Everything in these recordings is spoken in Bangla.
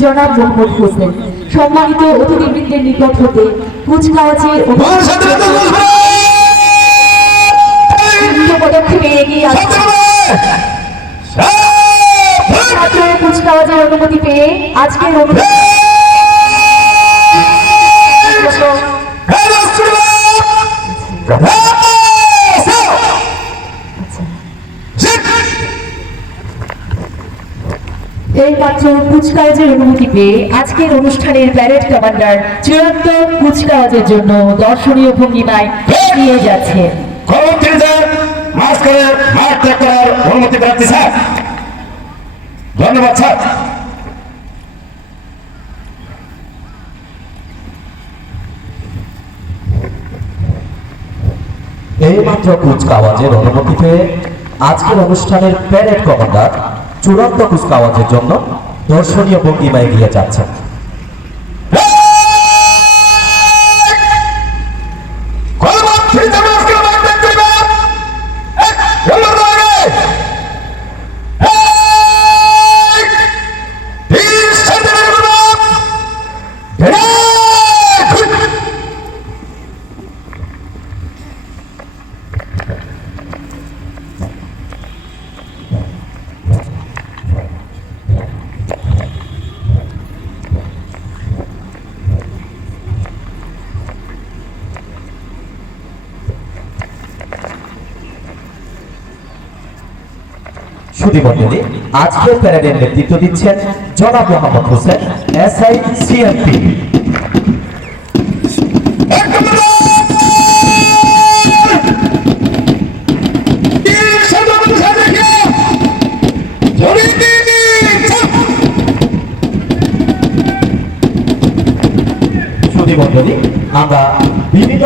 জনাব মোহাম্মদ হোসেন সম্মানিত অতিথিবৃন্দের নিকট হতে কুচকাওয়াজের পদক্ষেপে এগিয়ে আসছে কুচকাওয়াজের অনুমতি পেয়ে আজকের এইমাত্র কুচকাওয়াজের অনুমতি পেয়ে আজকের অনুষ্ঠানের প্যারেড কমান্ডার চূড়ান্ত কুচকাওয়াজের জন্য দর্শনীয় ভঙ্গিমায় নিয়ে যাচ্ছে। ধন্যবাদ স্যার। এইমাত্র কুচকাওয়াজের অনুমতি পেয়ে আজকের অনুষ্ঠানের প্যারেড কমান্ডার চূড়ান্ত কুচকাওয়াজের জন্য দর্শনীয় ভঙ্গিমায় নিয়ে যাচ্ছেন। সুধীমণ্ডলী, আজকের প্যারেডের নেতৃত্ব দিচ্ছেন জনাব মোহাম্মদ হোসেন, এসআই সিএমপি। সুধীমণ্ডলী, আমরা বিভিন্ন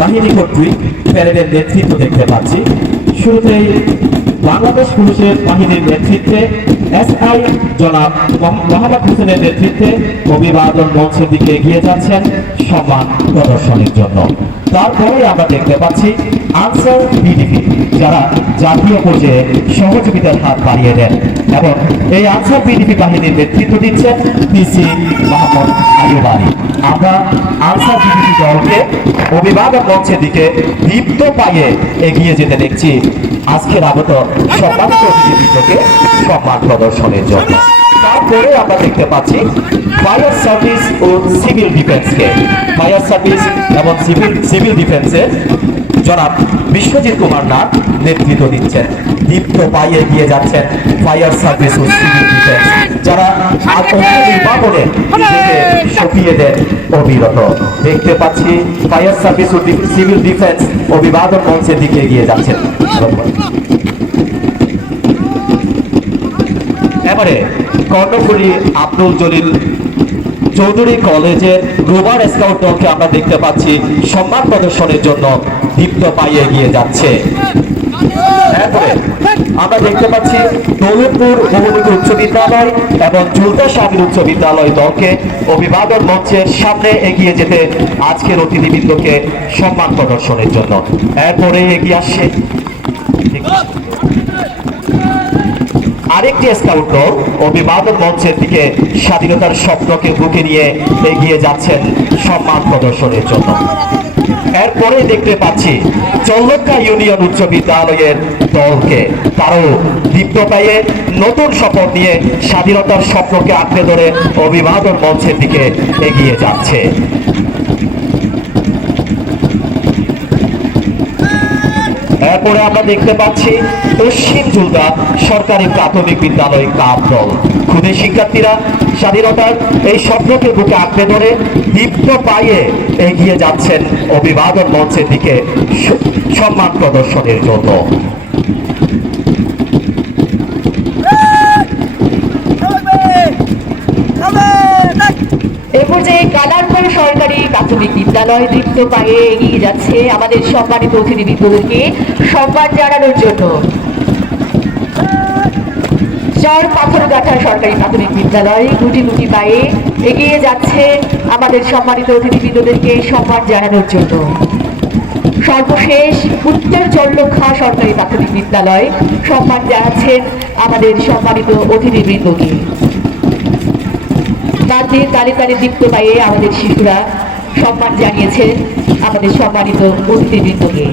বাহিনী কর্তৃক প্যারেডের নেতৃত্ব দেখতে পাচ্ছি। শুরুতেই বাংলাদেশ পুলিশের বাহিনীর নেতৃত্বে এসআই জনাব মোহাম্মদ হোসেনের নেতৃত্বে অভিবাদন মঞ্চের দিকে এগিয়ে যাচ্ছেন সম্মান প্রদর্শনের জন্য। তারপরে আমরা দেখতে পাচ্ছি আনসার বিডিপি, যারা জাতীয় পর্যায়ে সহযোগিতার হাত বাড়িয়ে দেন এবং এই আনসার বিডিপি বাহিনীর নেতৃত্ব দিচ্ছেন পিসি মোহাম্মদ আইয়ুব আলী। আমরা আনসার বিডিপি দলকে অভিবাদন মঞ্চের দিকে দীপ্ত পায়ে এগিয়ে যেতে দেখছি আজকের আগত সম্মানিত অতিথিবৃন্দকে সম্মান প্রদর্শনের জন্য। তারপরে আমরা দেখতে পাচ্ছি ফায়ার সার্ভিস ও সিভিল ডিফেন্সকে, ফায়ার সার্ভিস এবং সিভিল ডিফেন্সের জনাব বিশ্বজিৎ কুমার নাথ নেতৃত্ব দিচ্ছেন। দীপ্ত পায়ে এগিয়ে যাচ্ছেন ফায়ার সার্ভিস ও সিভিল ডিফেন্স, যারা নির্বাপনে নিজেকে সঁপিয়ে দেন অবিরত। দেখতে পাচ্ছি ফায়ার সার্ভিস ও সিভিল ডিফেন্স অভিবাদন মঞ্চের দিকে এগিয়ে যাচ্ছেন। এবারে কর্ণফুলী আব্দুল জলিল চৌধুরী কলেজের রোভার স্কাউট দলকে আমরা দেখতে পাচ্ছি সম্মান প্রদর্শনের জন্য দীপ্ত পায়ে এগিয়ে যাচ্ছে। এরপরে আমরা দেখতে পাচ্ছি দৌলতপুর বহুমুখী উচ্চ বিদ্যালয় এবং জুলতা শামীম উচ্চ বিদ্যালয় দলকে অভিবাদন মঞ্চের সামনে এগিয়ে যেতে আজকের অতিথিবৃন্দকে সম্মান প্রদর্শনের জন্য। এরপরে এগিয়ে আসছে আরেকটি স্কাউট দল অভিবাদন মঞ্চের দিকে স্বাধীনতার স্বপ্নকে বুকে নিয়ে এগিয়ে যাচ্ছেন সম্মান প্রদর্শনের জন্য। এরপরে দেখতে পাচ্ছি চল্লক্কা ইউনিয়ন উচ্চ বিদ্যালয়ের দলকে, তারও দীপ্ত পায়ে নতুন শপথ নিয়ে স্বাধীনতার স্বপ্নকে আঁকড়ে ধরে অভিবাদন মঞ্চের দিকে এগিয়ে যাচ্ছে। এরপরে আমরা দেখতে পাচ্ছি পশ্চিম জুলতা সরকারি প্রাথমিক বিদ্যালয় ক্লাব দল। ক্ষুদে শিক্ষার্থীরা স্বাধীনতার এই স্বপ্নকে বুকে আঁকড়ে ধরে দীপ্ত পায়ে এগিয়ে যাচ্ছেন অভিবাদন মঞ্চের দিকে সম্মান প্রদর্শনের জন্য। এ পর্যায়ে কালারপুর সরকারি প্রাথমিক বিদ্যালয় দীপ্ত পায়ে এগিয়ে যাচ্ছে আমাদের সম্মানিত অতিথিবৃন্দকে সম্মান জানানোর জন্য। চর পাথরঘাটা সরকারি প্রাথমিক বিদ্যালয় গুটি গুটি পায়ে এগিয়ে যাচ্ছে আমাদের সম্মানিত অতিথিবৃন্দদেরকে সম্মান জানানোর জন্য। সর্বশেষ উত্তর চল্লখা সরকারি প্রাথমিক বিদ্যালয় সম্মান জানাচ্ছেন আমাদের সম্মানিত অতিথিবৃন্দকে। হাত দিয়ে তালে তালে দীপ্ত পায়ে আমাদের শিশুরা সম্মান জানিয়েছে আমাদের সম্মানিত অতিথিবৃন্দকে।